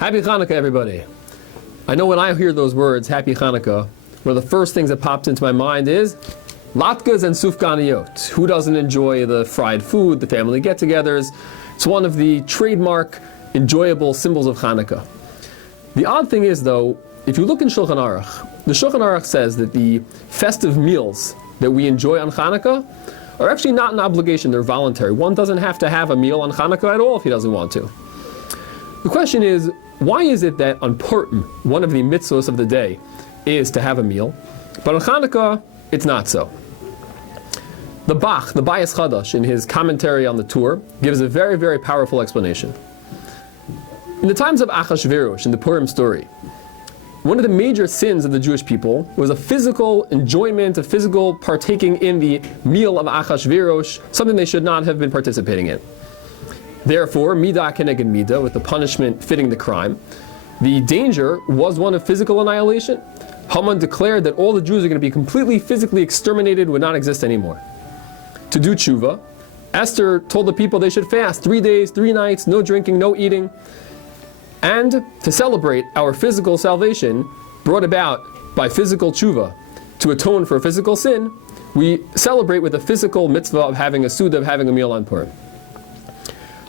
Happy Chanukah, everybody. I know when I hear those words, Happy Chanukah, one of the first things that pops into my mind is latkes and sufganiyot. Who doesn't enjoy the fried food, the family get-togethers? It's one of the trademark, enjoyable symbols of Chanukah. The odd thing is, though, if you look in Shulchan Aruch, the Shulchan Aruch says that the festive meals that we enjoy on Chanukah are actually not an obligation, they're voluntary. One doesn't have to have a meal on Chanukah at all if he doesn't want to. The question is, why is it that on Purim, one of the mitzvahs of the day is to have a meal, but on Chanukah, it's not so? The Bach, the Bayis Chadash, in his commentary on the Tur, gives a very, very powerful explanation. In the times of Achashverosh, in the Purim story, one of the major sins of the Jewish people was a physical enjoyment, a physical partaking in the meal of Achashverosh, something they should not have been participating in. Therefore, midah keneged midah, with the punishment fitting the crime, the danger was one of physical annihilation. Haman declared that all the Jews are going to be completely physically exterminated, would not exist anymore. To do tshuva, Esther told the people they should fast 3 days, 3 nights, no drinking, no eating. And to celebrate our physical salvation brought about by physical tshuva, to atone for a physical sin, we celebrate with a physical mitzvah of having a suda, of having a meal on Purim.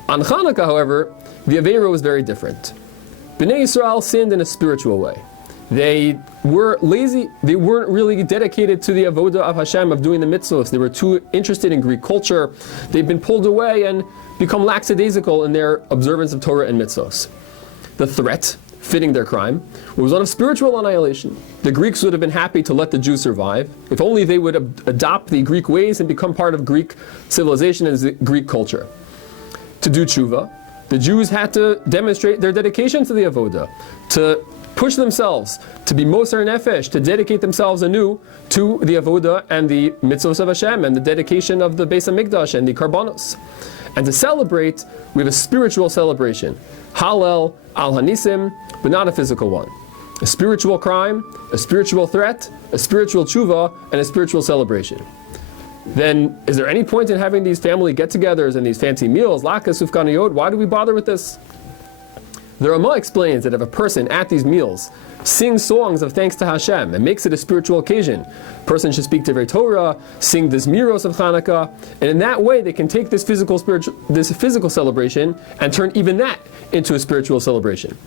On Chanukah, however, the Aveira was very different. Bnei Yisrael sinned in a spiritual way. They were lazy, they weren't really dedicated to the avodah of Hashem, of doing the mitzvahs. They were too interested in Greek culture. They've been pulled away and become lackadaisical in their observance of Torah and mitzvahs. The threat, fitting their crime, was one of spiritual annihilation. The Greeks would have been happy to let the Jews survive, if only they would adopt the Greek ways and become part of Greek civilization and Greek culture. To do tshuva, the Jews had to demonstrate their dedication to the avodah, to push themselves, to be moser nefesh, to dedicate themselves anew to the avodah and the mitzvos of Hashem and the dedication of the Beis HaMikdash and the karbanos. And to celebrate, we have a spiritual celebration. Hallel al hanisim, but not a physical one. A spiritual crime, a spiritual threat, a spiritual tshuva, and a spiritual celebration. Then, is there any point in having these family get-togethers and these fancy meals, latkes, sufganiyot? Why do we bother with this? The Ramah explains that if a person at these meals sings songs of thanks to Hashem and makes it a spiritual occasion, a person should speak Divrei Torah, sing the Zmiros of Chanukah, and in that way they can take this physical celebration and turn even that into a spiritual celebration.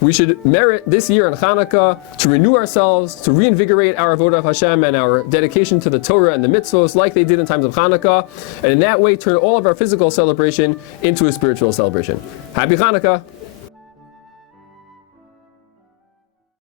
We should merit this year on Chanukah to renew ourselves, to reinvigorate our avodah of Hashem and our dedication to the Torah and the mitzvos like they did in times of Chanukah, and in that way turn all of our physical celebration into a spiritual celebration. Happy Chanukah!